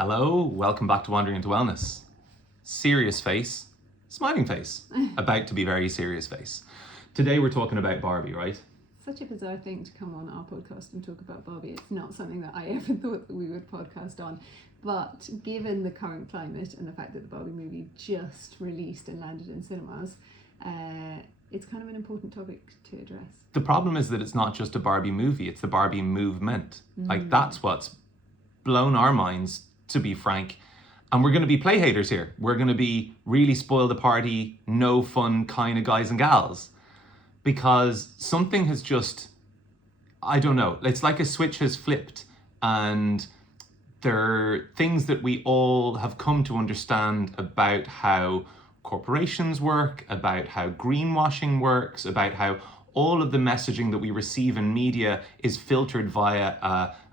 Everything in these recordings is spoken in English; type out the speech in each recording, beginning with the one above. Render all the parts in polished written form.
Hello, welcome back to Wandering into Wellness. Serious face, smiling face, about to be very serious face. Today we're talking about Barbie, right? Such a bizarre thing to come on our podcast and talk about Barbie. It's not something that I ever thought that we would podcast on. But given the current climate and the fact that the Barbie movie just released and landed in cinemas, it's kind of an important topic to address. The problem is that it's not just a Barbie movie, it's the Barbie movement. Like, that's what's blown our minds, to be frank. And we're going to be play haters here. We're going to be really spoil the party, no fun kind of guys and gals. Because something has just, I don't know, it's like a switch has flipped, and there are things that we all have come to understand about how corporations work, about how greenwashing works, about how all of the messaging that we receive in media is filtered via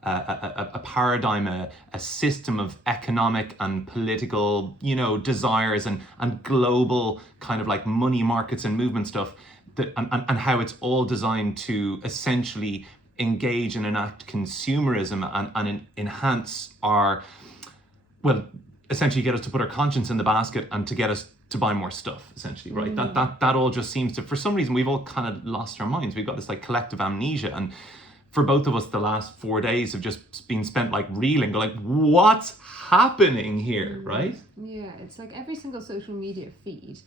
a paradigm, a system of economic and political, desires and global kind of like money markets and movement stuff, and how it's all designed to essentially engage and enact consumerism and enhance our, essentially get us to put our conscience in the basket and to get us to buy more stuff, essentially, right? That all just seems to, for some reason, we've all kind of lost our minds. We've got this like collective amnesia, and for both of us, the last 4 days have just been spent like reeling, like, what's happening here, right? Yeah, it's like every single social media feed,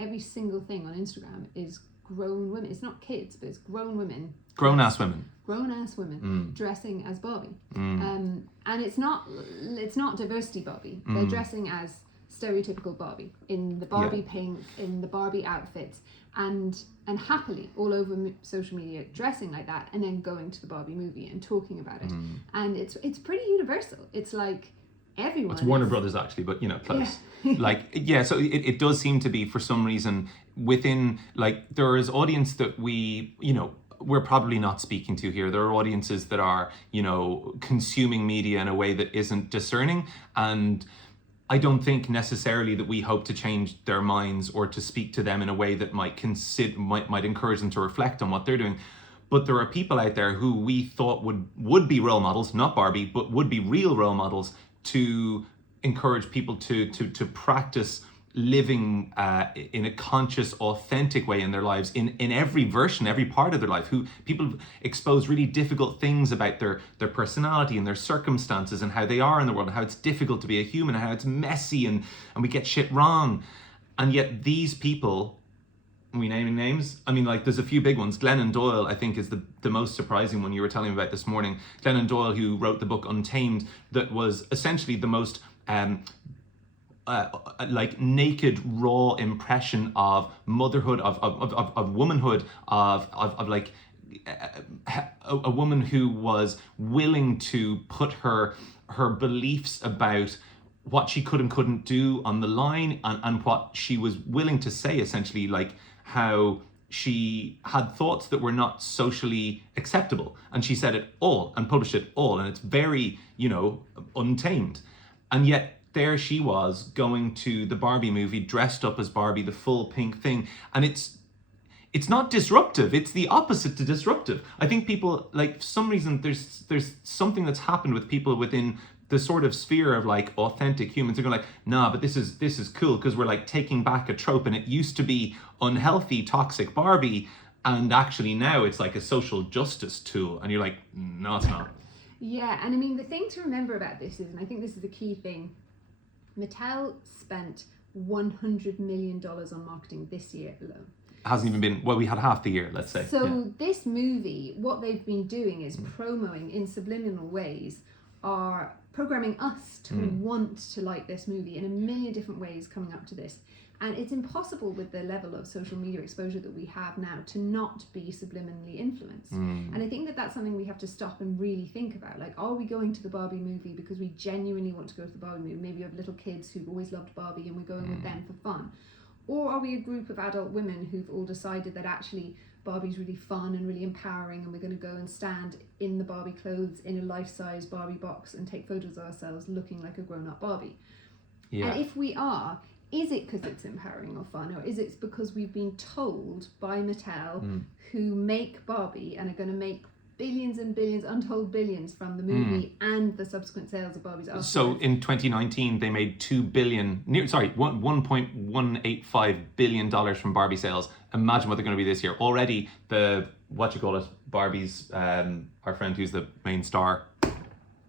every single thing on Instagram is grown women. It's not kids, but it's grown women. Grown-ass women. Grown-ass women dressing as Barbie. And it's not diversity Barbie. They're dressing as stereotypical Barbie in the Barbie pink, in the Barbie outfits, and happily all over social media dressing like that, and then going to the Barbie movie and talking about it. And it's pretty universal. It's like everyone. It's Warner Brothers actually, but close. Yeah. So it does seem to be, for some reason, within, like, there is audience that we're probably not speaking to here. There are audiences that are, consuming media in a way that isn't discerning, and I don't think necessarily that we hope to change their minds or to speak to them in a way that might encourage them to reflect on what they're doing. But there are people out there who we thought would be role models, not Barbie, but would be real role models to encourage people to practice living in a conscious, authentic way in their lives, in every version, every part of their life. Who people expose really difficult things about their personality and their circumstances and how they are in the world, and how it's difficult to be a human, and how it's messy and we get shit wrong. And yet these people, are we naming names? I mean, like, there's a few big ones. Glennon Doyle, I think, is the most surprising one you were telling me about this morning. Glennon Doyle, who wrote the book Untamed, that was essentially the most like naked, raw impression of motherhood, of womanhood, of like a woman who was willing to put her beliefs about what she could and couldn't do on the line, and what she was willing to say, essentially, like how she had thoughts that were not socially acceptable, and she said it all and published it all, and it's very, untamed. And yet there she was going to the Barbie movie dressed up as Barbie, the full pink thing. And it's not disruptive. It's the opposite to disruptive. I think people, like, for some reason, there's something that's happened with people within the sort of sphere of like authentic humans. They're going like, nah, but this is cool because we're like taking back a trope, and it used to be unhealthy, toxic Barbie, and actually now it's like a social justice tool. And you're like, no, it's not. Yeah, and I mean, the thing to remember about this is, and I think this is the key thing, Mattel spent $100 million on marketing this year alone. Hasn't even been, we had half the year, let's say. So this movie, what they've been doing is promoting in subliminal ways, are programming us to want to like this movie in a million different ways coming up to this. And it's impossible with the level of social media exposure that we have now to not be subliminally influenced. And I think that that's something we have to stop and really think about. Like, are we going to the Barbie movie because we genuinely want to go to the Barbie movie? Maybe we have little kids who've always loved Barbie and we're going with them for fun. Or are we a group of adult women who've all decided that actually Barbie's really fun and really empowering, and we're going to go and stand in the Barbie clothes in a life-size Barbie box and take photos of ourselves looking like a grown-up Barbie? And if we are, is it because it's empowering or fun, or is it because we've been told by Mattel, who make Barbie and are going to make billions and billions, untold billions from the movie and the subsequent sales of Barbie's afterwards. So in 2019, they made $1.185 billion from Barbie sales. Imagine what they're going to be this year. Already, Barbie's, our friend who's the main star,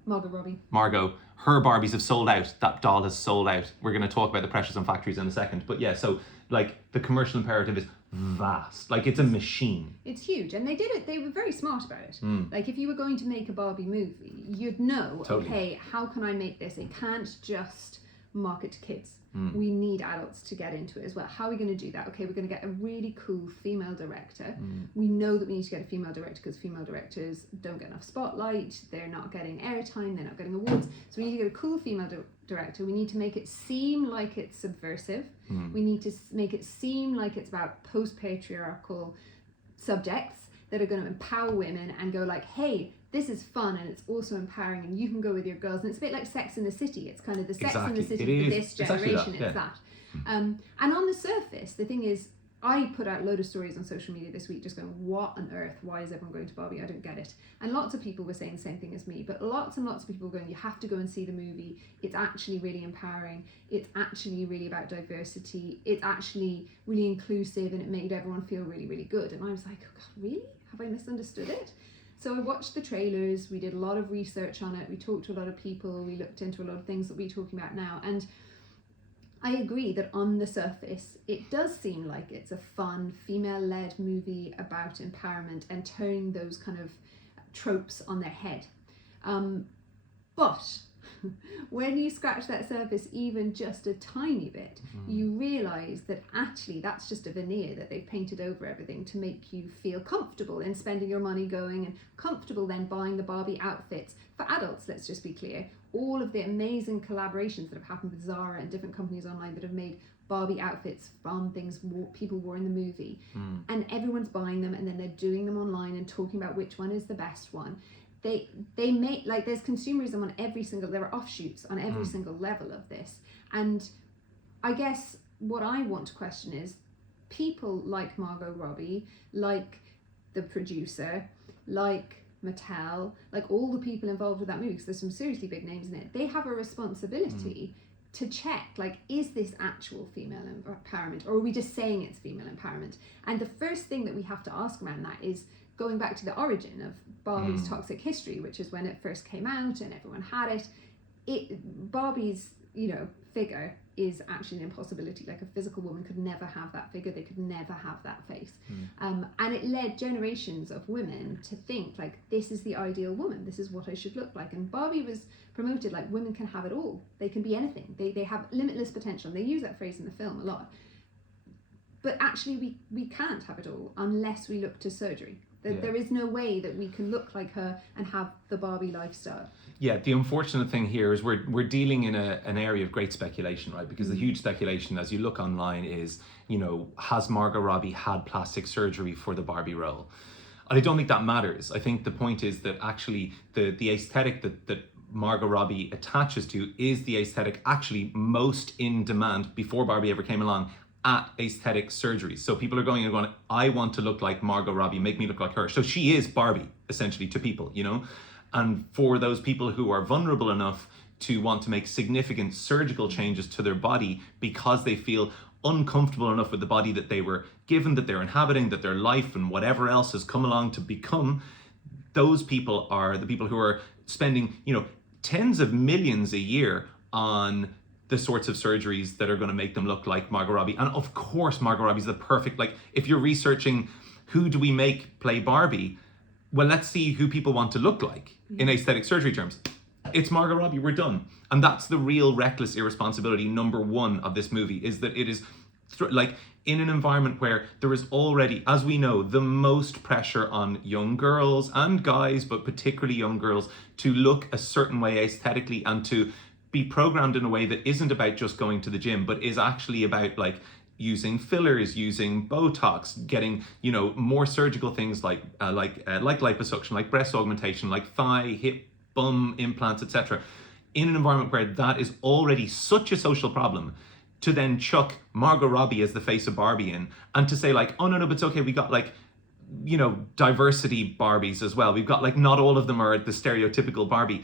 Margot Robbie. Margot, her Barbies have sold out. That doll has sold out. We're going to talk about the pressures on factories in a second. But yeah, so like the commercial imperative is vast. Like it's a machine. It's huge. And they did it, they were very smart about it. Like if you were going to make a Barbie movie, you'd know, okay, how can I make this? It can't just market to kids. We need adults to get into it as well. How are we going to do that? Okay, we're going to get a really cool female director. We know that we need to get a female director because female directors don't get enough spotlight. They're not getting airtime. They're not getting awards. So we need to get a cool female director. We need to make it seem like it's subversive. We need to make it seem like it's about post-patriarchal subjects that are going to empower women and go like, hey, this is fun and it's also empowering and you can go with your girls. And it's a bit like Sex in the City. It's kind of the Sex in the City for this generation. It's that. And on the surface, the thing is, I put out a load of stories on social media this week just going, what on earth? Why is everyone going to Barbie? I don't get it. And lots of people were saying the same thing as me, but lots and lots of people were going, you have to go and see the movie. It's actually really empowering. It's actually really about diversity. It's actually really inclusive and it made everyone feel really, really good. And I was like, oh God, really? Have I misunderstood it? So I watched the trailers, we did a lot of research on it, we talked to a lot of people, we looked into a lot of things that we're talking about now, and I agree that on the surface, it does seem like it's a fun, female-led movie about empowerment and turning those kind of tropes on their head. But when you scratch that surface even just a tiny bit, you realise that actually that's just a veneer that they've painted over everything to make you feel comfortable in spending your money going and comfortable then buying the Barbie outfits. For adults, let's just be clear, all of the amazing collaborations that have happened with Zara and different companies online that have made Barbie outfits from things people wore in the movie. And everyone's buying them and then they're doing them online and talking about which one is the best one. They make, like, there's consumerism on every single, there are offshoots on every single level of this. And I guess what I want to question is people like Margot Robbie, like the producer, like Mattel, like all the people involved with that movie, because there's some seriously big names in it, they have a responsibility to check, like, is this actual female empowerment, or are we just saying it's female empowerment? And the first thing that we have to ask around that is going back to the origin of Barbie's toxic history, which is when it first came out and everyone had it. Barbie's, figure is actually an impossibility. Like a physical woman could never have that figure. They could never have that face. And it led generations of women to think like, this is the ideal woman. This is what I should look like. And Barbie was promoted like women can have it all. They can be anything. They have limitless potential. And they use that phrase in the film a lot. But actually we can't have it all unless we look to surgery. There is no way that we can look like her and have the Barbie lifestyle. Yeah, the unfortunate thing here is we're dealing in an area of great speculation, right? Because the huge speculation as you look online is, has Margot Robbie had plastic surgery for the Barbie role? And I don't think that matters. I think the point is that actually the aesthetic that Margot Robbie attaches to is the aesthetic actually most in demand before Barbie ever came along at aesthetic surgeries. So people are going, I want to look like Margot Robbie, make me look like her. So she is Barbie, essentially, to people, And for those people who are vulnerable enough to want to make significant surgical changes to their body because they feel uncomfortable enough with the body that they were given, that they're inhabiting, that their life and whatever else has come along to become, those people are the people who are spending, tens of millions a year on the sorts of surgeries that are going to make them look like Margot Robbie. And of course, Margot Robbie's the perfect, like, if you're researching who do we make play Barbie, well, let's see who people want to look like in aesthetic surgery terms. It's Margot Robbie, we're done. And that's the real reckless irresponsibility number one of this movie, is that it is like in an environment where there is already, as we know, the most pressure on young girls and guys, but particularly young girls, to look a certain way aesthetically and to be programmed in a way that isn't about just going to the gym, but is actually about like using fillers, using Botox, getting, more surgical things like liposuction, like breast augmentation, like thigh, hip, bum implants, etc. In an environment where that is already such a social problem, to then chuck Margot Robbie as the face of Barbie in, and to say like, oh no, but it's okay, we got like diversity Barbies as well. We've got like, not all of them are the stereotypical Barbie.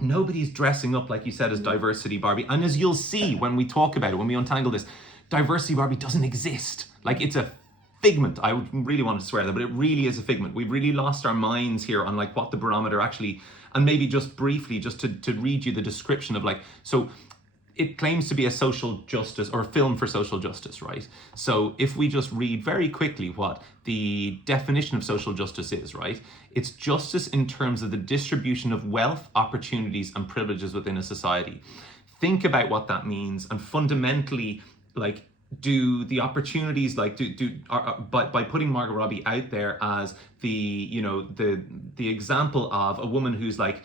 Nobody's dressing up, like you said, as diversity Barbie. And as you'll see when we talk about it, when we untangle this, diversity Barbie doesn't exist. Like, it's a figment. I really wanted to swear that, but it really is a figment. We've really lost our minds here on like what the barometer actually, and maybe just briefly, just to read you the description of like, so it claims to be a social justice, or a film for social justice, right? So if we just read very quickly what the definition of social justice is, right? It's justice in terms of the distribution of wealth, opportunities, and privileges within a society. Think about what that means, and fundamentally, like, do the opportunities, like, by putting Margot Robbie out there as the example of a woman who's like,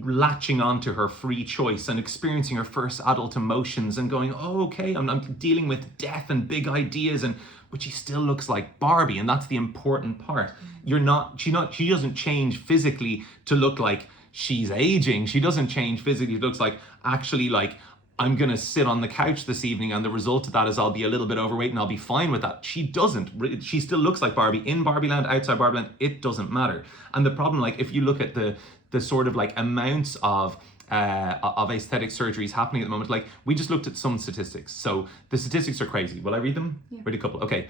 latching onto her free choice and experiencing her first adult emotions and going, oh, okay, I'm dealing with death and big ideas, but she still looks like Barbie, and that's the important part. She doesn't change physically to look like she's aging. She doesn't change physically. It looks like, actually, like, I'm going to sit on the couch this evening, and the result of that is I'll be a little bit overweight and I'll be fine with that. She doesn't. She still looks like Barbie. In Barbie Land, outside Barbie Land, it doesn't matter. And the problem, like, if you look at the sort of like amounts of aesthetic surgeries happening at the moment, like, we just looked at some statistics. So the statistics are crazy. Will I read them? Yeah. Read a couple. Okay.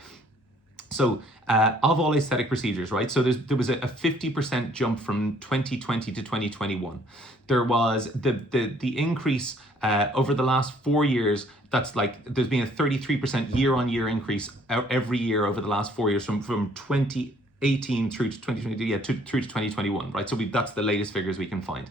So of all aesthetic procedures, right? So there was a 50% jump from 2020 to 2021. There was the increase over the last 4 years. That's like, there's been a 33% year-on-year increase every year over the last 4 years, from 2018 through to 2020, through to 2021, right? So that's the latest figures we can find.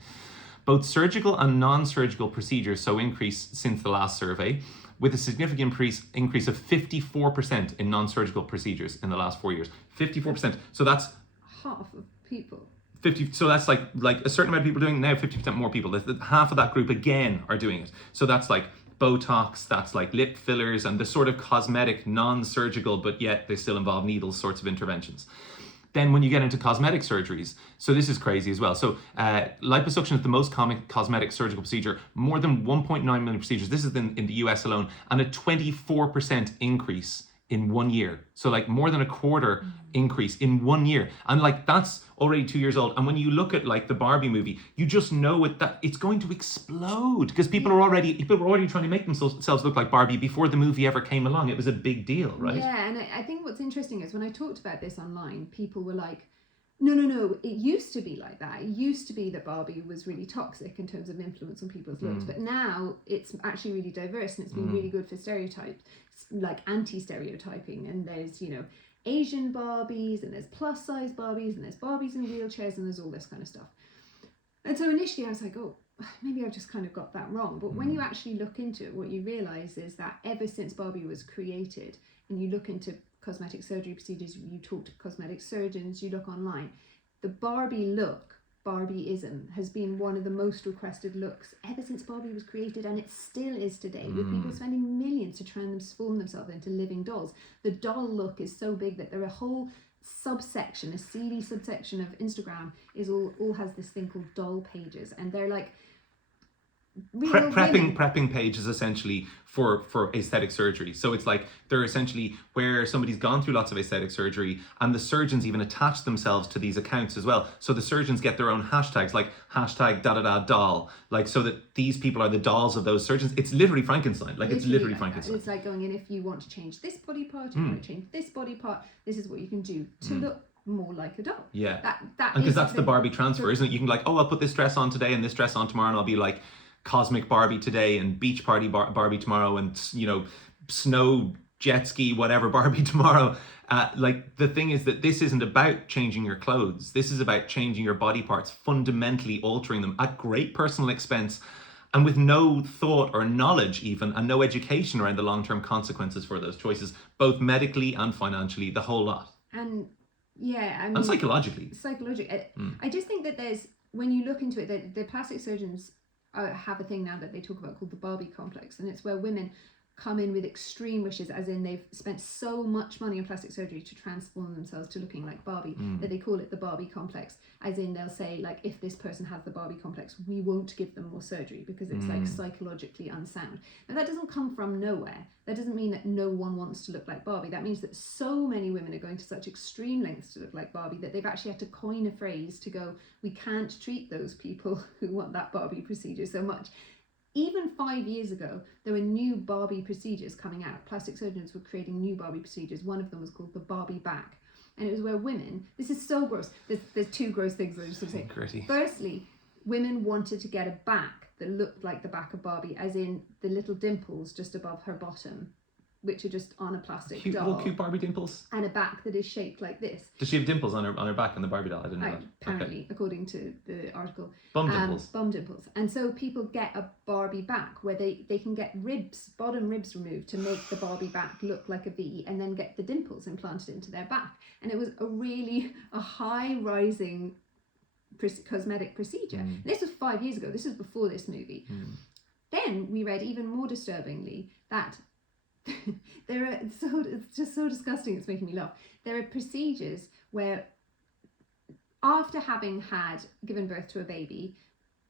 Both surgical and non-surgical procedures increased since the last survey, with a significant increase of 54% in non-surgical procedures in the last 4 years. 54%. So that's half of people. 50. So that's like a certain amount of people doing it now. 50% more people. Half of that group again are doing it. So that's like Botox, that's like lip fillers, and the sort of cosmetic, non-surgical, but yet they still involve needles sorts of interventions. Then when you get into cosmetic surgeries, so this is crazy as well. So liposuction is the most common cosmetic surgical procedure, more than 1.9 million procedures. This is in the US alone, and a 24% increase in 1 year. So like more than a quarter increase in 1 year. And like, that's already 2 years old. And when you look at like the Barbie movie, you just know that it's going to explode, because people were already trying to make themselves look like Barbie before the movie ever came along. It was a big deal, right? Yeah, and I think what's interesting is when I talked about this online, people were like, no, it used to be like that. It used to be that Barbie was really toxic in terms of influence on people's looks, but now it's actually really diverse, and it's been really good for stereotypes, like anti-stereotyping. And there's, Asian Barbies, and there's plus size Barbies, and there's Barbies in wheelchairs, and there's all this kind of stuff. And so initially I was like, oh, maybe I've just kind of got that wrong. But when you actually look into it, what you realize is that ever since Barbie was created, and you look into cosmetic surgery procedures, you talk to cosmetic surgeons, you look online, the Barbie look, Barbieism, has been one of the most requested looks ever since Barbie was created, and it still is today, with people spending millions to transform themselves into living dolls. The doll look is so big that there are a whole subsection, a seedy subsection of Instagram is all has this thing called doll pages, and they're like prepping pages essentially for aesthetic surgery. So it's like they're essentially where somebody's gone through lots of aesthetic surgery, and the surgeons even attach themselves to these accounts as well. So the surgeons get their own hashtags, like hashtag doll, like, so that these people are the dolls of those surgeons. It's literally Frankenstein. It's literally Frankenstein. It's like going in, if you want to change this body part, if you want to change this body part, this is what you can do to look more like a doll. Yeah. Because that's the Barbie transfer, isn't it? You can like, oh, I'll put this dress on today and this dress on tomorrow, and I'll be like Cosmic Barbie today, and Beach Party Barbie tomorrow, and snow jet ski whatever Barbie tomorrow. Like, the thing is that this isn't about changing your clothes. This is about changing your body parts, fundamentally altering them at great personal expense, and with no thought or knowledge even, and no education around the long-term consequences for those choices, both medically and financially, the whole lot. And yeah, I mean, and psychologically. I just think that there's, when you look into it, the plastic surgeons have a thing now that they talk about called the Barbie complex, and it's where women come in with extreme wishes, as in they've spent so much money on plastic surgery to transform themselves to looking like Barbie that they call it the Barbie complex, as in they'll say, like, if this person has the Barbie complex, we won't give them more surgery because it's like psychologically unsound. Now that doesn't come from nowhere. That doesn't mean that no one wants to look like Barbie. That means that so many women are going to such extreme lengths to look like Barbie that they've actually had to coin a phrase to go, we can't treat those people who want that Barbie procedure so much. Even 5 years ago, there were new Barbie procedures coming out. Plastic surgeons were creating new Barbie procedures. One of them was called the Barbie back. And it was where women, this is so gross, there's two gross things that I just want to say. Gritty. Firstly, women wanted to get a back that looked like the back of Barbie, as in the little dimples just above her bottom, which are just on a plastic doll. Little cute Barbie dimples. And a back that is shaped like this. Does she have dimples on her back on the Barbie doll? I didn't know that. Apparently, according to the article. Bum dimples. Bum dimples. And so people get a Barbie back where they can get ribs, bottom ribs removed to make the Barbie back look like a V, and then get the dimples implanted into their back. And it was a high rising cosmetic procedure. This was 5 years ago. This was before this movie. Then we read, even more disturbingly, that it's just so disgusting, it's making me laugh. There are procedures where, after having given birth to a baby,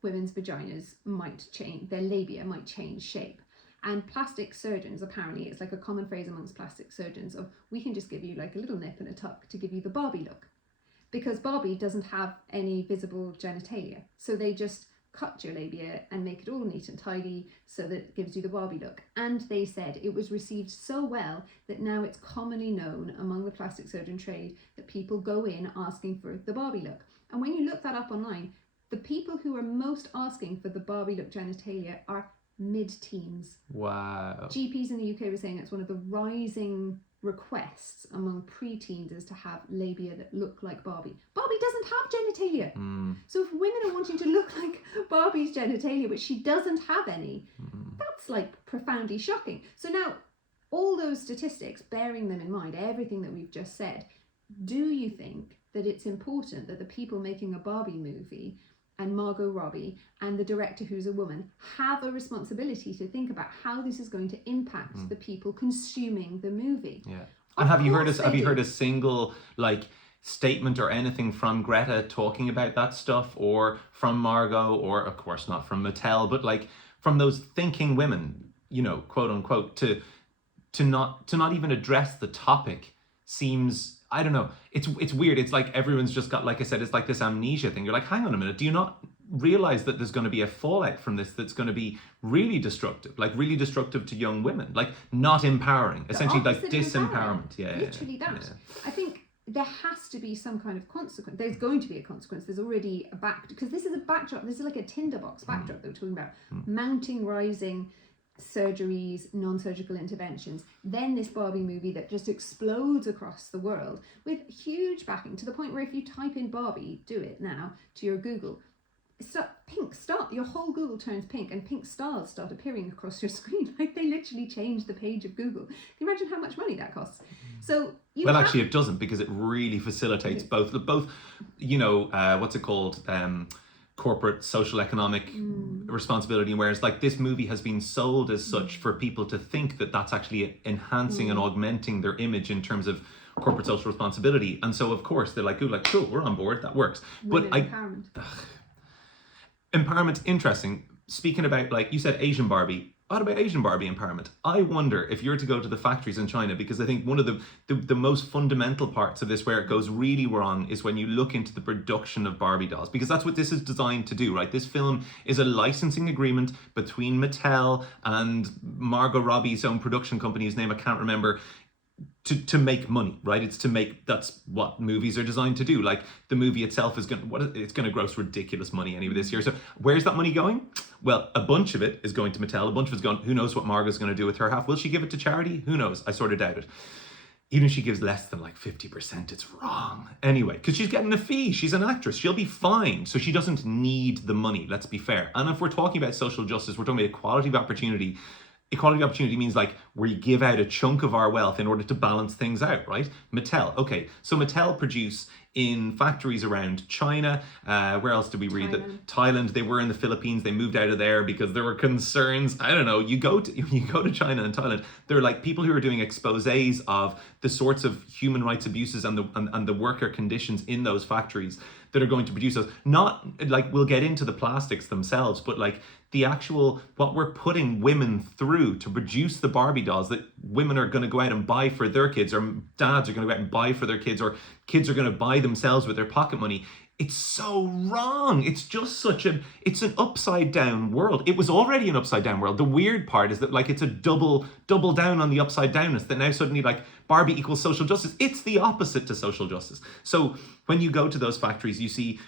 women's vaginas might change, their labia might change shape. And plastic surgeons, apparently, it's like a common phrase amongst plastic surgeons of, we can just give you like a little nip and a tuck to give you the Barbie look. Because Barbie doesn't have any visible genitalia. So they just cut your labia and make it all neat and tidy so that it gives you the Barbie look. And they said it was received so well that now it's commonly known among the plastic surgeon trade that people go in asking for the Barbie look. And when you look that up online, the people who are most asking for the Barbie look genitalia are mid-teens. Wow. GPs in the UK were saying it's one of the rising requests among pre-teens is to have labia that look like Barbie. Barbie doesn't have genitalia. So if women are wanting to look like Barbie's genitalia, which she doesn't have any, that's like profoundly shocking. So now, all those statistics, bearing them in mind, everything that we've just said, do you think that it's important that the people making a Barbie movie and Margot Robbie and the director, who's a woman, have a responsibility to think about how this is going to impact the people consuming the movie? Yeah. And have you heard a single like statement or anything from Greta talking about that stuff, or from Margot, or of course not from Mattel, but like from those thinking women, you know, quote unquote, to not even address the topic seems, I don't know, it's weird. It's like everyone's just got, like I said, it's like this amnesia thing. You're like, hang on a minute, do you not realize that there's going to be a fallout from this that's going to be really destructive to young women, like not empowering, essentially like disempowerment. Literally that. Yeah. I think there has to be some kind of consequence. There's going to be a consequence. There's already a because this is a backdrop. This is like a tinderbox backdrop that we're talking about. Mounting, rising surgeries, non-surgical interventions, then this Barbie movie that just explodes across the world with huge backing, to the point where if you type in Barbie, do it now, to your Google, your whole Google turns pink, and pink stars start appearing across your screen. Like, they literally change the page of Google. Can you imagine how much money that costs? So actually it doesn't, because it really facilitates both, you know, what's it called? Corporate social economic responsibility, whereas like this movie has been sold as such for people to think that that's actually enhancing and augmenting their image in terms of corporate social responsibility. And so of course they're like, "Ooh, like cool, we're on board, that works." Women empowerment. Empowerment's interesting. Speaking about, like you said, Asian Barbie, what about Asian Barbie empowerment? I wonder if you're to go to the factories in China, because I think one of the most fundamental parts of this, where it goes really wrong, is when you look into the production of Barbie dolls, because that's what this is designed to do, right? This film is a licensing agreement between Mattel and Margot Robbie's own production company, whose name I can't remember, to make money, right? It's to make, that's what movies are designed to do. Like, the movie itself is going to gross ridiculous money anyway this year. So where's that money going? Well, a bunch of it is going to Mattel. A bunch of it's going, who knows what Margot's going to do with her half. Will she give it to charity? Who knows? I sort of doubt it. Even if she gives less than like 50%, it's wrong. Anyway, because she's getting a fee. She's an actress. She'll be fine. So she doesn't need the money, let's be fair. And if we're talking about social justice, we're talking about equality of opportunity. Equality of opportunity means like we give out a chunk of our wealth in order to balance things out, right? Mattel. Okay, so Mattel produce in factories around China. Where else did we read that? Thailand. They were in the Philippines. They moved out of there because there were concerns. I don't know. You go to China and Thailand. There are like people who are doing exposés of the sorts of human rights abuses and the worker conditions in those factories that are going to produce those. Not like we'll get into the plastics themselves, but like the actual what we're putting women through to produce the Barbie dolls that women are going to go out and buy for their kids, or dads are going to go out and buy for their kids, or kids are going to buy themselves with their pocket money. It's so wrong. It's just it's an upside down world. It was already an upside down world. The weird part is that like it's a double down on the upside downness, that now suddenly like Barbie equals social justice. It's the opposite to social justice. So when you go to those factories, you see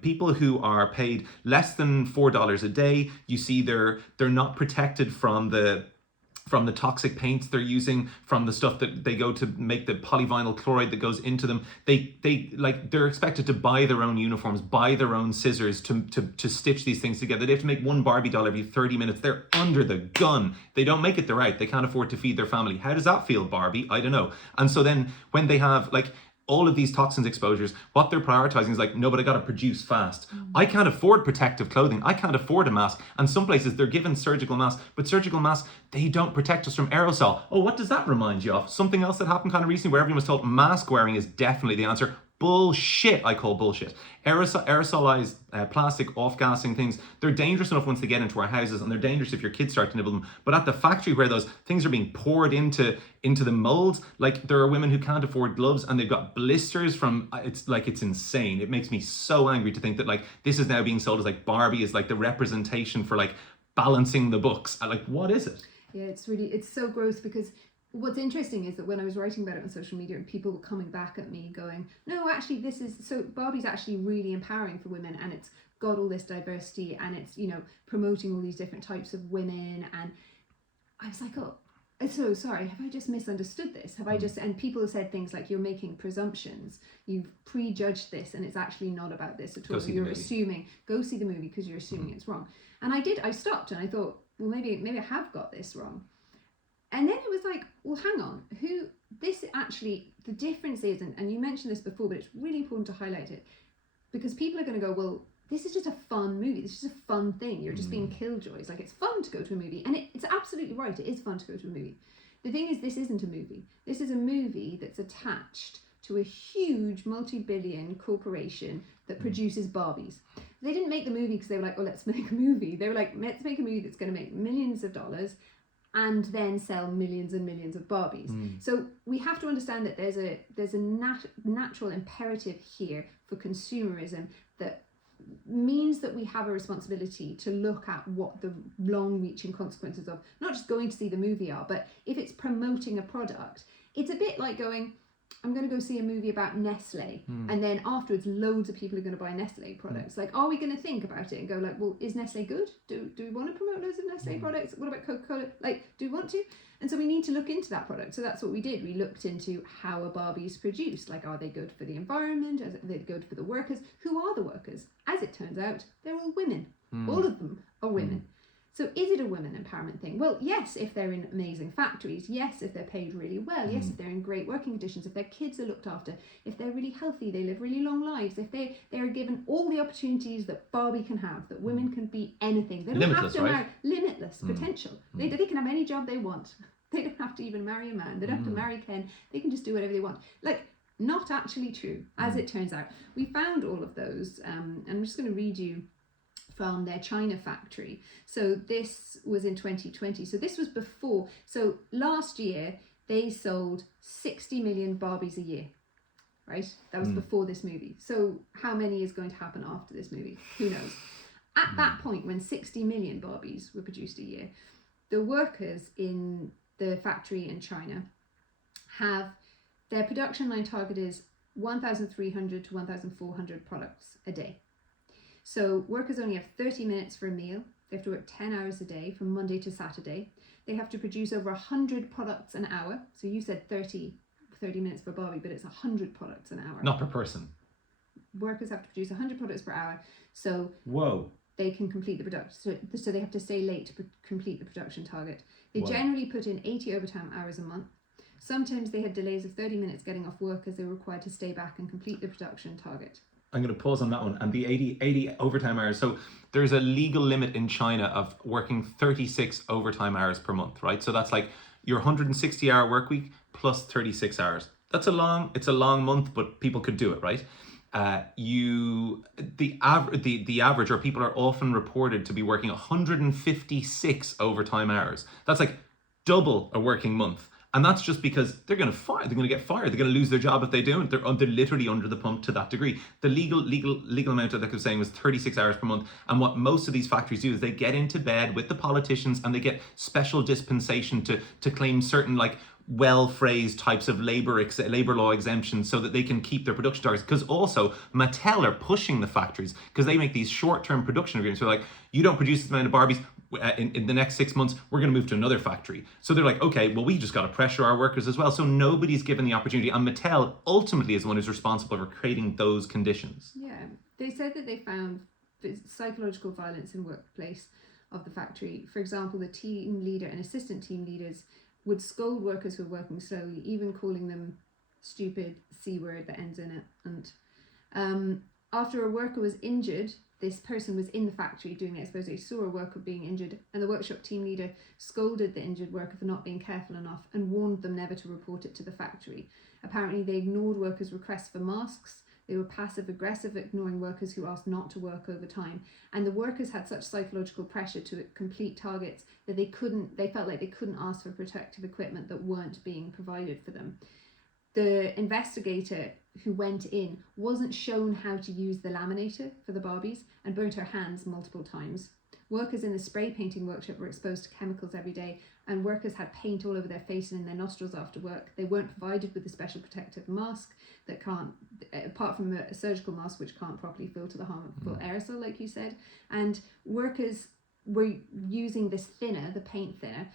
people who are paid less than $4 a day. You see they're not protected from the toxic paints they're using, from the stuff that they go to make the polyvinyl chloride that goes into them. They're expected to buy their own uniforms, buy their own scissors to stitch these things together. They have to make one Barbie doll every 30 minutes. They're under the gun. They don't make it, they're out. They can't afford to feed their family. How does that feel, Barbie? I don't know. And so then when they have like all of these toxins exposures, what they're prioritizing is like, no, but I got to produce fast. I can't afford protective clothing. I can't afford a mask. And some places they're given surgical masks, but surgical masks, they don't protect us from aerosol. Oh, what does that remind you of? Something else that happened kind of recently where everyone was told mask wearing is definitely the answer. Bullshit, I call bullshit. Aerosolized plastic off-gassing things, they're dangerous enough once they get into our houses, and they're dangerous if your kids start to nibble them. But at the factory where those things are being poured into the molds, like there are women who can't afford gloves and they've got blisters from, it's insane. It makes me so angry to think that like this is now being sold as like Barbie is like the representation for like balancing the books. Like, what is it? Yeah, it's so gross, because what's interesting is that when I was writing about it on social media and people were coming back at me going, no, actually Barbie's actually really empowering for women, and it's got all this diversity, and it's, you know, promoting all these different types of women. And I was like, oh, so sorry, have I just misunderstood this? And people have said things like, you're making presumptions, you've prejudged this, and it's actually not about this at all. You're assuming, go see the movie because you're assuming it's wrong. And I stopped and I thought, well, maybe I have got this wrong. And then it was like, well, hang on, the difference is, and you mentioned this before, but it's really important to highlight it, because people are going to go, well, this is just a fun movie. This is just a fun thing. You're just being killjoys. Like, it's fun to go to a movie. And it's absolutely right. It is fun to go to a movie. The thing is, this isn't a movie. This is a movie that's attached to a huge multi-billion corporation that produces Barbies. They didn't make the movie because they were like, oh, let's make a movie. They were like, let's make a movie that's going to make millions of dollars and then sell millions and millions of Barbies. So we have to understand that there's a natural imperative here for consumerism that means that we have a responsibility to look at what the long-reaching consequences of not just going to see the movie are, but if it's promoting a product. It's a bit like going, I'm going to go see a movie about Nestle, and then afterwards loads of people are going to buy Nestle products. Like, are we going to think about it and go like, well, is Nestle good? Do we want to promote loads of Nestle products? What about Coca-Cola? Like, do we want to? And so we need to look into that product. So that's what we did. We looked into how a Barbie is produced. Like, are they good for the environment? Are they good for the workers? Who are the workers? As it turns out, they're all women. All of them are women. So is it a women empowerment thing? Well, yes, if they're in amazing factories. Yes, if they're paid really well. Yes, if they're in great working conditions. If their kids are looked after. If they're really healthy, they live really long lives. If they are given all the opportunities that Barbie can have, that women can be anything. They don't Limitless, have to right? Limitless potential. They can have any job they want. They don't have to even marry a man. They don't have to marry Ken. They can just do whatever they want. Like, not actually true, as it turns out. We found all of those, and I'm just going to read you from their China factory. So this was in 2020. So this was before. So last year, they sold 60 million Barbies a year, right? That was before this movie. So how many is going to happen after this movie? Who knows? At that point, when 60 million Barbies were produced a year, the workers in the factory in China have, their production line target is 1,300 to 1,400 products a day. So workers only have 30 minutes for a meal. They have to work 10 hours a day from Monday to Saturday. They have to produce over 100 products an hour. So you said 30 minutes for Barbie, but it's 100 products an hour. Not per person. Workers have to produce 100 products per hour. So whoa. they can complete the production. So they have to stay late to complete the production target. They Wow. generally put in 80 overtime hours a month. Sometimes they had delays of 30 minutes getting off work as they were required to stay back and complete the production target. I'm going to pause on that one. And the 80 overtime hours. So there's a legal limit in China of working 36 overtime hours per month, right? So that's like your 160-hour work week plus 36 hours. It's a long month, but people could do it, right? The average, or people are often reported to be working 156 overtime hours. That's like double a working month. And that's just because they're going to get fired. They're going to lose their job if they don't. They're literally under the pump to that degree. The legal amount that I was saying was 36 hours per month. And what most of these factories do is they get into bed with the politicians and they get special dispensation to claim certain like well-phrased types of labor law exemptions so that they can keep their production targets. Because also Mattel are pushing the factories because they make these short-term production agreements. So like, you don't produce this amount of Barbies in the next 6 months, we're going to move to another factory. So they're like, okay, well, we just got to pressure our workers as well. So nobody's given the opportunity. And Mattel ultimately is the one who's responsible for creating those conditions. Yeah, they said that they found psychological violence in workplace of the factory. For example, the team leader and assistant team leaders would scold workers who were working slowly, even calling them stupid, C word that ends in it. And after a worker was injured, this person was in the factory doing it. I suppose they saw a worker being injured, and the workshop team leader scolded the injured worker for not being careful enough and warned them never to report it to the factory. Apparently, they ignored workers' requests for masks. They were passive-aggressive, ignoring workers who asked not to work overtime. And the workers had such psychological pressure to complete targets that they felt like they couldn't ask for protective equipment that weren't being provided for them. The investigator who went in wasn't shown how to use the laminator for the Barbies and burnt her hands multiple times. Workers in the spray painting workshop were exposed to chemicals every day, and workers had paint all over their face and in their nostrils after work. They weren't provided with a special protective mask that can't, apart from a surgical mask, which can't properly filter the harmful aerosol, like you said. And workers were using this thinner, the paint thinner,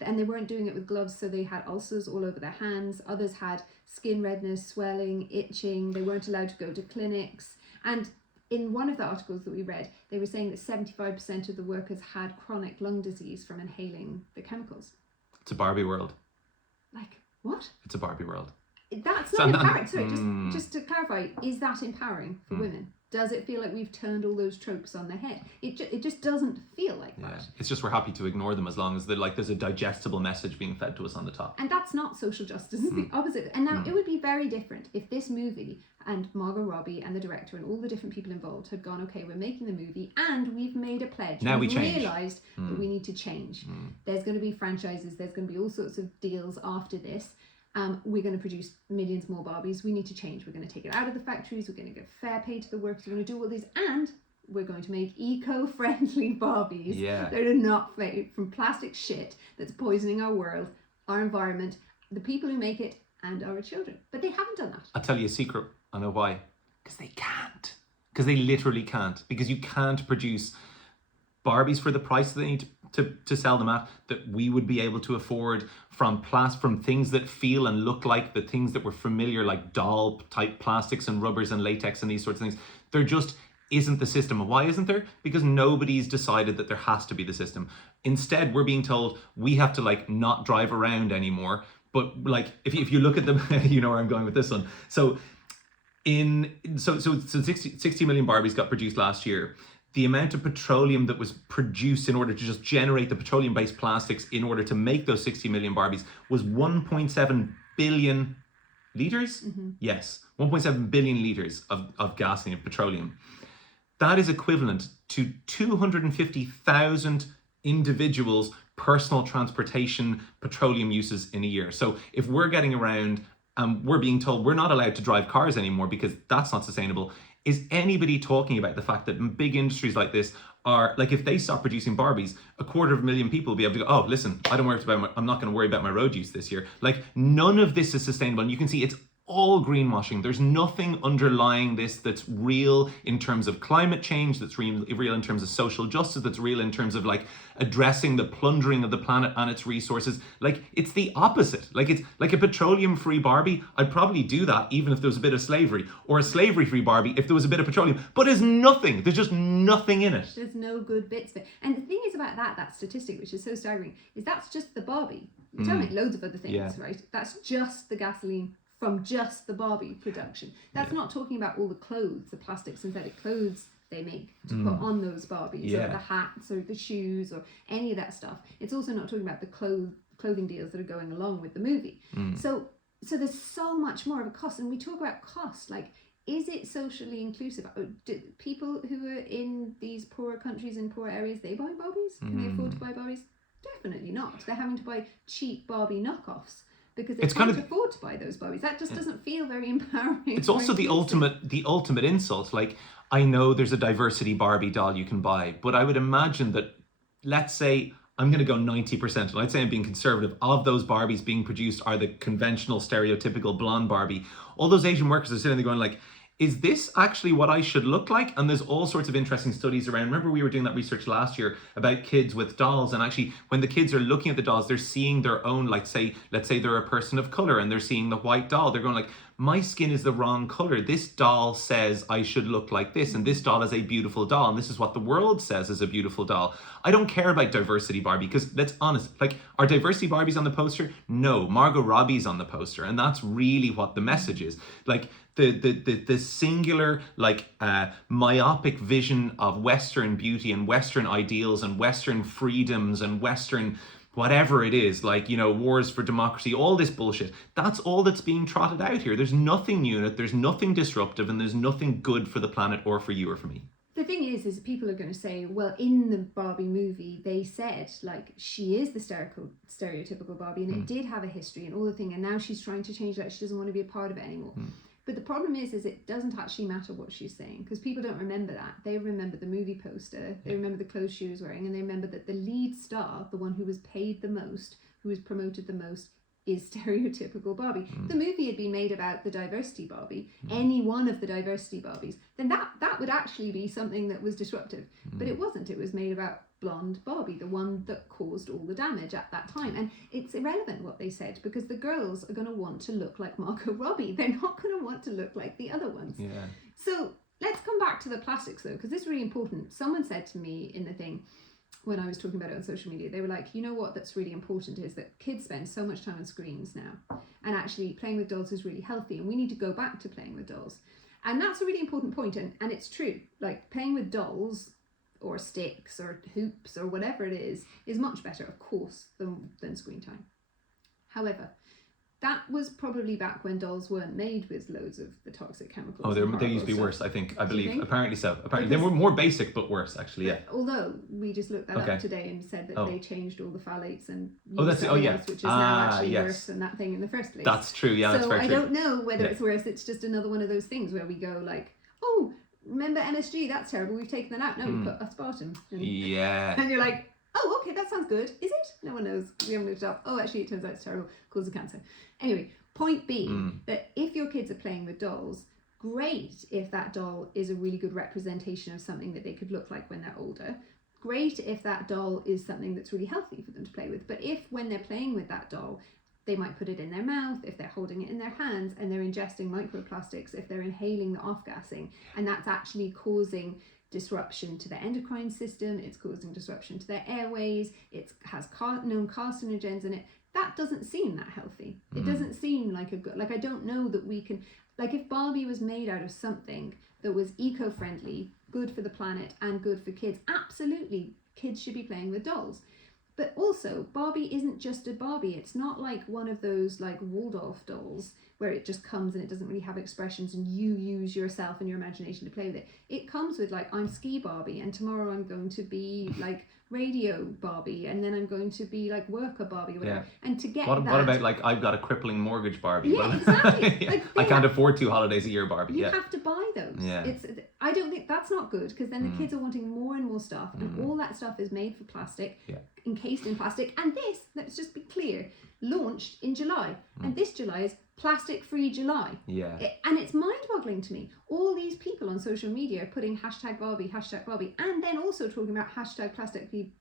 and they weren't doing it with gloves, so they had ulcers all over their hands. Others had skin redness, swelling, itching. They weren't allowed to go to clinics. And in one of the articles that we read, they were saying that 75% of the workers had chronic lung disease from inhaling the chemicals. It's a Barbie world. Like, what? It's a Barbie world. That's not empowering. Sorry, just to clarify, is that empowering for women? Does it feel like we've turned all those tropes on their head? It just doesn't feel like that. It's just we're happy to ignore them as long as there's a digestible message being fed to us on the top. And that's not social justice, it's the opposite. And now it would be very different if this movie and Margot Robbie and the director and all the different people involved had gone, okay, we're making the movie and we've made a pledge. Now we've we change. realised that we need to change. There's going to be franchises, there's going to be all sorts of deals after this. We're going to produce millions more Barbies. We need to change. We're going to take it out of the factories. We're going to give fair pay to the workers. We're going to do all these, and we're going to make eco-friendly Barbies that are not made from plastic shit that's poisoning our world, our environment, the people who make it, and our children. But they haven't done that. I'll tell you a secret. I know why. Because they can't. Because they literally can't. Because you can't produce Barbies for the price that they need to sell them at, that we would be able to afford, from things that feel and look like the things that were familiar, like doll type plastics and rubbers and latex and these sorts of things. There just isn't the system. And why isn't there? Because nobody's decided that there has to be the system. Instead, we're being told we have to like not drive around anymore. But like if you look at them, you know where I'm going with this one. So 60 million Barbies got produced last year. The amount of petroleum that was produced in order to just generate the petroleum-based plastics in order to make those 60 million Barbies was 1.7 billion litres? Yes, 1.7 billion litres of gasoline, of petroleum. That is equivalent to 250,000 individuals' personal transportation petroleum uses in a year. So if we're getting around and we're being told we're not allowed to drive cars anymore because that's not sustainable, is anybody talking about the fact that big industries like this are, like, if they stop producing Barbies, 250,000 people will be able to go, oh, listen, I'm not going to worry about my road use this year. Like, none of this is sustainable. And you can see it's all greenwashing. There's nothing underlying this that's real in terms of climate change, that's real in terms of social justice, that's real in terms of like addressing the plundering of the planet and its resources. Like, it's the opposite. Like, it's like a petroleum-free Barbie. I'd probably do that even if there was a bit of slavery, or a slavery-free Barbie if there was a bit of petroleum. But there's nothing. There's just nothing in it. There's no good bits of it. And the thing is about that statistic, which is so staggering, is that's just the Barbie. You don't make loads of other things, right? That's just the gasoline from just the Barbie production. That's not talking about all the clothes, the plastic synthetic clothes they make to put on those Barbies, or the hats or the shoes or any of that stuff. It's also not talking about the clothing deals that are going along with the movie. So there's so much more of a cost. And we talk about cost, like, is it socially inclusive? Do people who are in these poorer countries and poor areas, they buy Barbies? Can they afford to buy Barbies? Definitely not. They're having to buy cheap Barbie knockoffs because they can't afford to buy those Barbies. That just doesn't feel very empowering. It's also the ultimate insult. Like, I know there's a diversity Barbie doll you can buy, but I would imagine that, let's say, I'm going to go 90%, and I'd say I'm being conservative, of those Barbies being produced are the conventional, stereotypical blonde Barbie. All those Asian workers are sitting there going like, is this actually what I should look like? And there's all sorts of interesting studies around. Remember, we were doing that research last year about kids with dolls, and actually when the kids are looking at the dolls, they're seeing their own, like, let's say they're a person of color and they're seeing the white doll. They're going like, my skin is the wrong color. This doll says I should look like this, and this doll is a beautiful doll, and this is what the world says is a beautiful doll. I don't care about diversity Barbie, because let's honest, like, are diversity Barbies on the poster? No, Margot Robbie's on the poster, and that's really what the message is. Like, the singular, like, myopic vision of Western beauty and Western ideals and Western freedoms and Western whatever it is, like, you know, wars for democracy, all this bullshit. That's all that's being trotted out here. There's nothing new in it, there's nothing disruptive, and there's nothing good for the planet or for you or for me. The thing is people are going to say, well, in the Barbie movie, they said, like, she is the stereotypical Barbie, and it did have a history and all the thing, and now she's trying to change that. She doesn't want to be a part of it anymore. But the problem is it doesn't actually matter what she's saying, because people don't remember that. They remember the movie poster, they remember the clothes she was wearing, and they remember that the lead star, the one who was paid the most, who was promoted the most, is stereotypical Barbie. The movie had been made about the diversity Barbie, any one of the diversity Barbies, then that would actually be something that was disruptive. But it wasn't. It was made about blonde Barbie, the one that caused all the damage at that time. And it's irrelevant what they said, because the girls are going to want to look like Margot Robbie. They're not going to want to look like the other ones. So let's come back to the plastics though, because this is really important. Someone said to me in the thing, when I was talking about it on social media, they were like, you know what, that's really important is that kids spend so much time on screens now, and actually playing with dolls is really healthy, and we need to go back to playing with dolls. And that's a really important point, and it's true. Like, playing with dolls or sticks or hoops or whatever it is much better, of course, than screen time. However, that was probably back when dolls weren't made with loads of the toxic chemicals. Oh, they used to be worse, I believe. Apparently so. Apparently they were more basic, but worse, actually, yeah. Although, we just looked that up today and said that they changed all the phthalates and else, which is now actually worse than that thing in the first place. That's true, yeah, that's very true. So I don't know whether it's worse. It's just another one of those things where we go like, oh, remember MSG? That's terrible. We've taken that out. No, we put aspartame. And you're like, oh, okay, that sounds good. Is it? No one knows. We haven't looked it up. Oh, actually, it turns out it's terrible. Cause of cancer. Anyway, point being that if your kids are playing with dolls, great if that doll is a really good representation of something that they could look like when they're older. Great if that doll is something that's really healthy for them to play with. But if when they're playing with that doll, they might put it in their mouth, if they're holding it in their hands, and they're ingesting microplastics, if they're inhaling the off-gassing, and that's actually causing disruption to their endocrine system, it's causing disruption to their airways, it has known carcinogens in it, that doesn't seem that healthy. It doesn't seem like a good, like, I don't know that we can, like, if Barbie was made out of something that was eco-friendly, good for the planet and good for kids, absolutely, kids should be playing with dolls. But also, Barbie isn't just a Barbie. It's not like one of those like Waldorf dolls where it just comes and it doesn't really have expressions and you use yourself and your imagination to play with it. It comes with like, I'm ski Barbie and tomorrow I'm going to be like radio Barbie and then I'm going to be like worker Barbie or whatever. Yeah. And to get what about like, I've got a crippling mortgage Barbie? Yeah, exactly. Yeah. Like, I can't afford 2 holidays a year Barbie. You have to buy those. Yeah. I don't think that's not good, because then the kids are wanting more and more stuff and all that stuff is made for plastic, encased in plastic. And this, let's just be clear, launched in July. And this July is plastic-free July. Yeah. And it's mind-boggling to me. All these people on social media are putting hashtag Barbie, and then also talking about hashtag plastic-free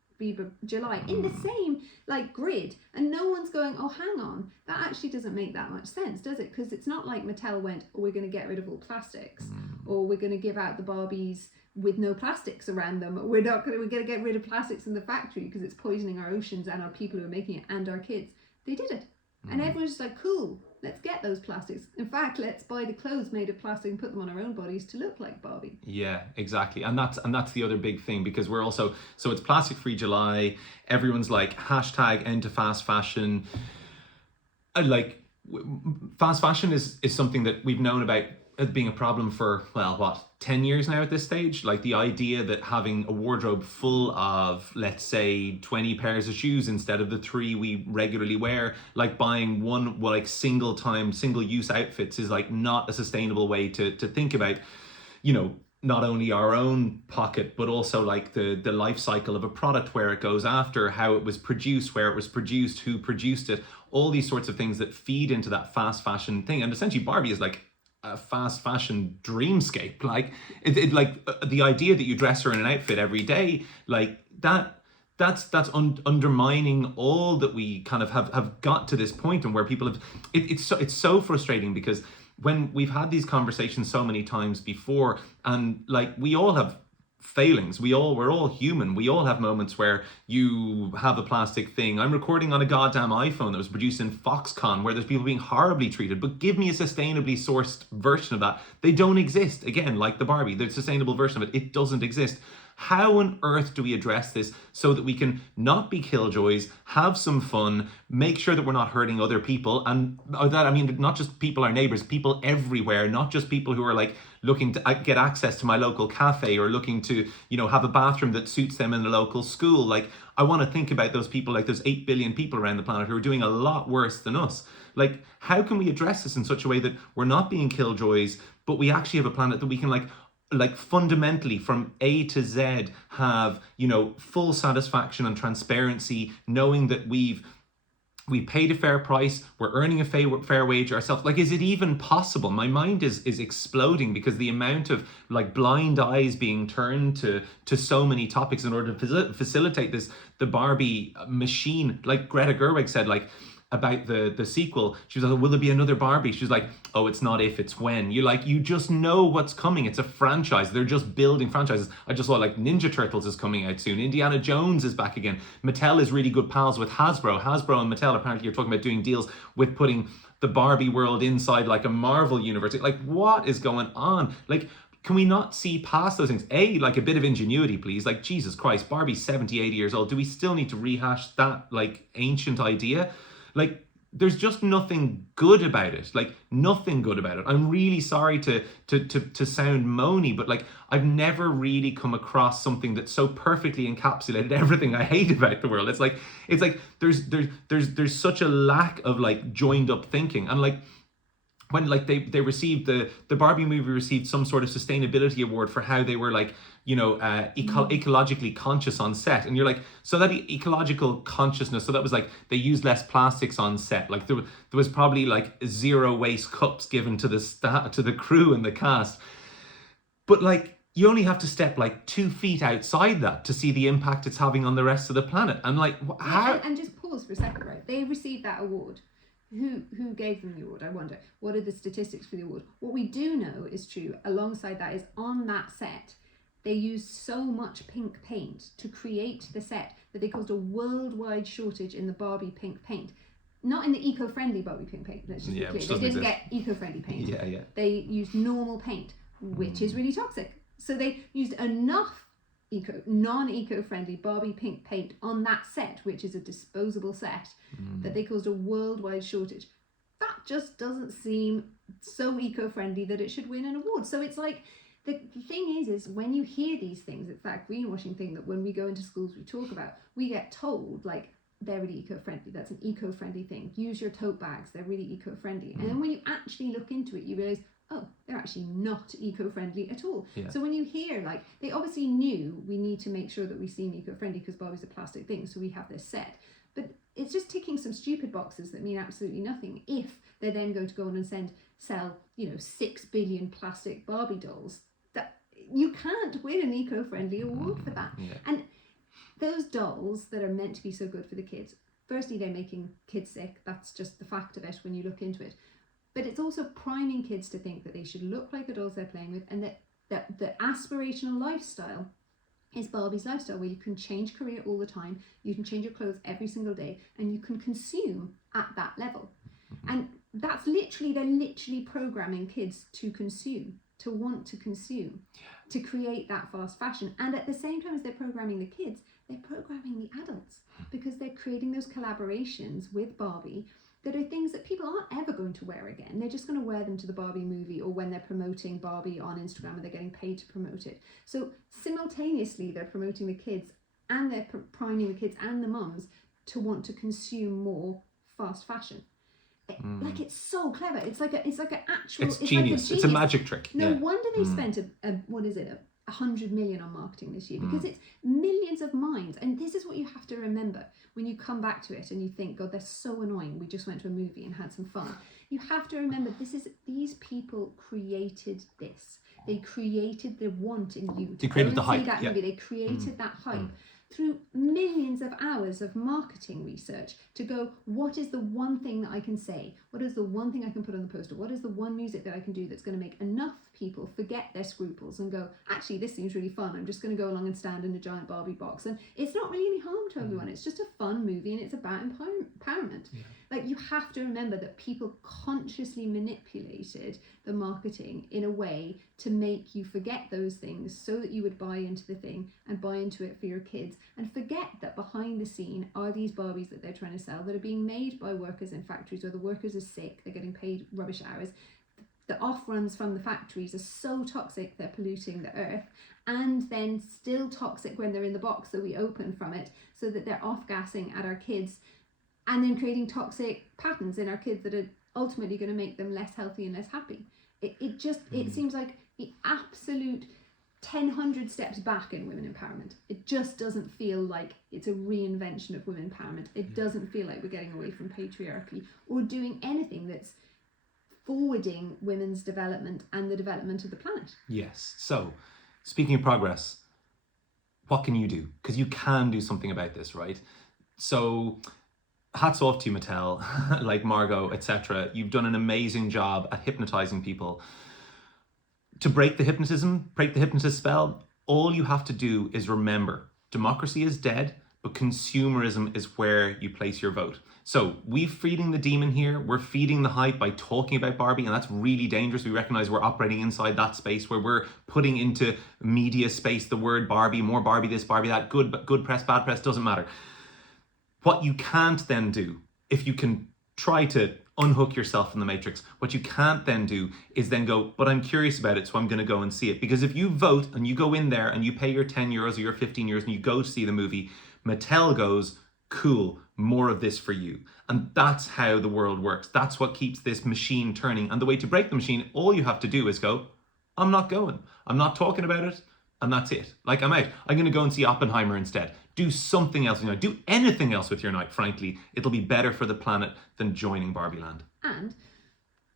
July in the same like grid, and no one's going, oh, hang on, that actually doesn't make that much sense, does it? Because it's not like Mattel went, oh, we're going to get rid of all plastics, or we're going to give out the Barbies with no plastics around them. We're going to get rid of plastics in the factory because it's poisoning our oceans and our people who are making it and our kids. They did it. And everyone's just like, cool, let's get those plastics. In fact, let's buy the clothes made of plastic and put them on our own bodies to look like Barbie. Yeah, exactly. And that's the other big thing, because we're also, so it's plastic free July. Everyone's like hashtag end to fast fashion. Fast fashion is something that we've known about as being a problem for, well, what, 10 years now at this stage? Like the idea that having a wardrobe full of, let's say, 20 pairs of shoes instead of the 3 we regularly wear, like buying one, like single use outfits is like not a sustainable way to think about, you know, not only our own pocket, but also like the life cycle of a product, where it goes after, how it was produced, where it was produced, who produced it, all these sorts of things that feed into that fast fashion thing. And essentially Barbie is like a fast fashion dreamscape. Like the idea that you dress her in an outfit every day, like that's undermining all that we kind of have got to this point, and where people have it's so frustrating, because when we've had these conversations so many times before, and like we all have failings, we're all human, we all have moments where you have a plastic thing. I'm recording on a goddamn iPhone that was produced in Foxconn, where there's people being horribly treated, but give me a sustainably sourced version of that. They don't exist. Again, like the Barbie, the sustainable version of it doesn't exist. How on earth do we address this so that we can not be killjoys, have some fun, make sure that we're not hurting other people? And that, I mean, not just people, our neighbors, people everywhere, not just people who are like looking to get access to my local cafe, or looking to, you know, have a bathroom that suits them in the local school. Like, I want to think about those people, like there's 8 billion people around the planet who are doing a lot worse than us. Like, how can we address this in such a way that we're not being killjoys, but we actually have a planet that we can like fundamentally from A to Z have, you know, full satisfaction and transparency, knowing that we paid a fair price, we're earning a fair wage ourselves. Like, is it even possible? My mind is exploding, because the amount of like blind eyes being turned to so many topics in order to facilitate this, the Barbie machine. Like Greta Gerwig said, like, about the sequel, she was like, will there be another Barbie? She's like, oh, it's not if, it's when. You just know what's coming. It's a franchise. They're just building franchises. I just saw like Ninja Turtles is coming out soon. Indiana Jones is back again. Mattel is really good pals with Hasbro. Hasbro and Mattel apparently are talking about doing deals with putting the Barbie world inside like a Marvel universe. Like, what is going on? Like, can we not see past those things? Like a bit of ingenuity, please. Like, Jesus Christ, Barbie's 70, 80 years old. Do we still need to rehash that like ancient idea? Like, there's just nothing good about it. Like, nothing good about it. I'm really sorry to sound moany, but like, I've never really come across something that so perfectly encapsulated everything I hate about the world. It's like there's such a lack of like joined up thinking. And like, when like they received the Barbie movie received some sort of sustainability award for how they were like, you know, ecologically conscious on set. And you're like, so that ecological consciousness, so that was like, they used less plastics on set. Like there was probably like 0 waste cups given to the crew and the cast. But like, you only have to step like 2 feet outside that to see the impact it's having on the rest of the planet. And like, how? And just pause for a second, right? They received that award. Who gave them the award? I wonder. What are the statistics for the award? What we do know is true alongside that is, on that set, they used so much pink paint to create the set that they caused a worldwide shortage in the Barbie pink paint. Not in the eco-friendly Barbie pink paint, let's just be clear. They didn't get eco-friendly paint. Yeah. They used normal paint, which is really toxic. So they used enough non-eco-friendly Barbie pink paint on that set, which is a disposable set, that they caused a worldwide shortage. That just doesn't seem so eco-friendly that it should win an award. So it's like, the thing is when you hear these things, it's that greenwashing thing that when we go into schools we talk about, we get told like, they're really eco-friendly, that's an eco-friendly thing, use your tote bags, they're really eco-friendly. And then when you actually look into it, you realise, oh, they're actually not eco-friendly at all. Yeah. So when you hear, like, they obviously knew we need to make sure that we seem eco-friendly because Barbie's a plastic thing, so we have this set. But it's just ticking some stupid boxes that mean absolutely nothing if they're then going to go on and sell, 6 billion plastic Barbie dolls. That you can't win an eco-friendly award for that. Yeah. And those dolls that are meant to be so good for the kids, firstly, they're making kids sick. That's just the fact of it when you look into it. But it's also priming kids to think that they should look like the dolls they're playing with, and that the aspirational lifestyle is Barbie's lifestyle, where you can change career all the time, you can change your clothes every single day, and you can consume at that level. And they're literally programming kids to consume, to want to consume, to create that fast fashion. And at the same time as they're programming the kids, they're programming the adults, because they're creating those collaborations with Barbie that are things that people aren't ever going to wear again. They're just going to wear them to the Barbie movie, or when they're promoting Barbie on Instagram and they're getting paid to promote it. So simultaneously, they're promoting the kids, and they're priming the kids and the mums to want to consume more fast fashion. Like, it's so clever. It's like an actual. It's genius. Like it's a magic trick. No wonder they spent $100 million on marketing this year, because it's millions of minds. And this is what you have to remember when you come back to it and you think, God, they're so annoying, we just went to a movie and had some fun. You have to remember, these people created this. They created the want in you to created the go and hype. see that movie. They created that hype through millions of hours of marketing research to go, what is the one thing that I can say? What is the one thing I can put on the poster? What is the one music that I can do that's going to make enough people forget their scruples and go, actually, this seems really fun. I'm just going to go along and stand in a giant Barbie box. And it's not really any harm to everyone. It's just a fun movie, and it's about empowerment. Yeah. Like, you have to remember that people consciously manipulated the marketing in a way to make you forget those things, so that you would buy into the thing and buy into it for your kids, and forget that behind the scene are these Barbies that they're trying to sell that are being made by workers in factories where the workers are sick, they're getting paid rubbish hours. The off runs from the factories are so toxic they're polluting the earth, and then still toxic when they're in the box that we open from it, so that they're off gassing at our kids, and then creating toxic patterns in our kids that are ultimately going to make them less healthy and less happy. It seems like the absolute 100 steps back in women empowerment. It just doesn't feel like it's a reinvention of women empowerment. It doesn't feel like we're getting away from patriarchy or doing anything that's forwarding women's development and the development of the planet. Yes. So, speaking of progress, what can you do? Because you can do something about this, right? So, hats off to you, Mattel, like Margot, etc. You've done an amazing job at hypnotizing people. To break the hypnotist spell, all you have to do is remember, democracy is dead, but consumerism is where you place your vote. So we're feeding the demon here. We're feeding the hype by talking about Barbie, and that's really dangerous. We recognize we're operating inside that space where we're putting into media space the word Barbie, more Barbie this, Barbie that, good press, bad press, doesn't matter. What you can't then do, if you can try to unhook yourself from the matrix, what you can't then do is then go, but I'm curious about it, so I'm going to go and see it. Because if you vote and you go in there and you pay your 10 euros or your 15 euros and you go to see the movie, Mattel goes, cool, more of this for you. And that's how the world works. That's what keeps this machine turning. And the way to break the machine, all you have to do is go, I'm not going. I'm not talking about it. And that's it. Like, I'm out. I'm going to go and see Oppenheimer instead. Do something else. Do anything else with your night, frankly. It'll be better for the planet than joining Barbie Land. And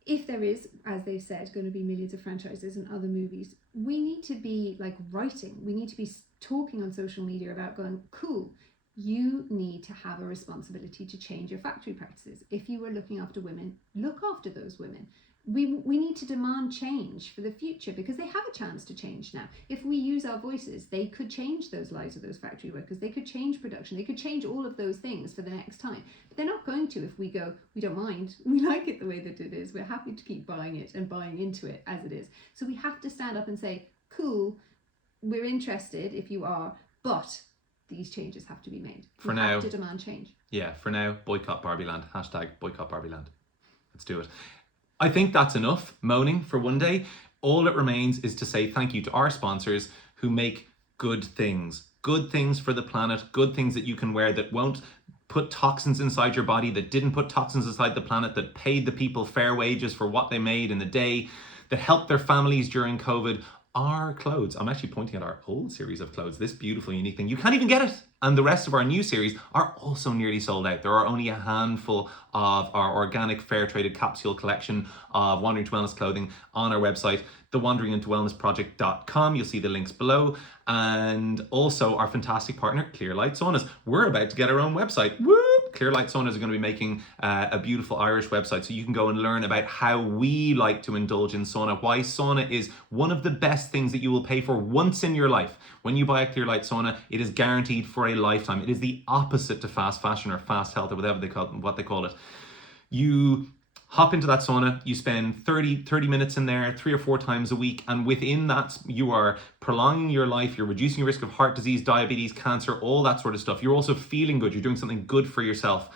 if there is, as they've said, going to be millions of franchises and other movies, we need to be like writing. We need to be talking on social media about going, cool, you need to have a responsibility to change your factory practices. If you were looking after women, look after those women. We need to demand change for the future, because they have a chance to change now. If we use our voices, they could change those lives of those factory workers. They could change production. They could change all of those things for the next time. But they're not going to if we go, we don't mind. We like it the way that it is. We're happy to keep buying it and buying into it as it is. So we have to stand up and say, cool, we're interested if you are, but these changes have to be made. For now, have to demand change. Yeah, for now, boycott Barbie Land. Hashtag boycott Barbie Land. Let's do it. I think that's enough moaning for one day. All it remains is to say thank you to our sponsors who make good things for the planet, good things that you can wear that won't put toxins inside your body, that didn't put toxins inside the planet, that paid the people fair wages for what they made in the day, that helped their families during COVID. Our clothes, I'm actually pointing at our old series of clothes, this beautiful, unique thing. You can't even get it. And the rest of our new series are also nearly sold out. There are only a handful of our organic, fair traded capsule collection of Wandering to Wellness clothing on our website, thewanderingintowellnessproject.com. You'll see the links below. And also our fantastic partner, Clearlight Saunas. We're about to get our own website. Whoop! Clearlight Saunas are going to be making a beautiful Irish website, so you can go and learn about how we like to indulge in sauna, why sauna is one of the best things that you will pay for once in your life. When you buy a Clearlight sauna, it is guaranteed for a lifetime. It is the opposite to fast fashion or fast health or whatever what they call it. You hop into that sauna, you spend 30 minutes in there 3 or 4 times a week, and within that you are prolonging your life, you're reducing your risk of heart disease, diabetes, cancer, all that sort of stuff. You're also feeling good, you're doing something good for yourself.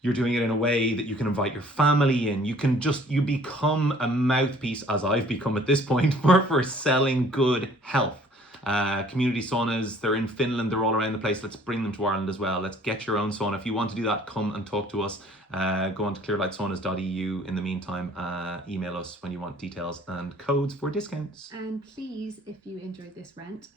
You're doing it in a way that you can invite your family in. You become a mouthpiece, as I've become at this point, for selling good health. Community saunas, they're in Finland, they're all around the place. Let's bring them to Ireland as well. Let's get your own sauna. If you want to do that, come and talk to us. Go on to clearlightsaunas.eu. In the meantime, email us when you want details and codes for discounts. And please, if you enjoyed this rant,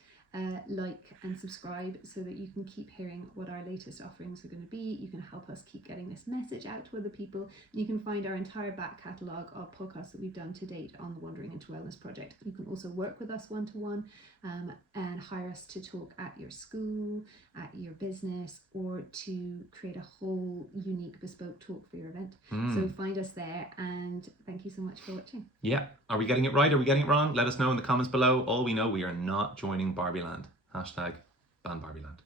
like and subscribe so that you can keep hearing what our latest offerings are going to be. You can help us keep getting this message out to other people. You can find our entire back catalogue of podcasts that we've done to date on the Wandering into Wellness project. You can also work with us one-to-one and hire us to talk at your school, at your business, or to create a whole unique bespoke talk for your event. So find us there, and thank you so much for watching. Yeah. Are we getting it right? Are we getting it wrong? Let us know in the comments below. All we know, we are not joining Barbie Land. #ban Barbie Land.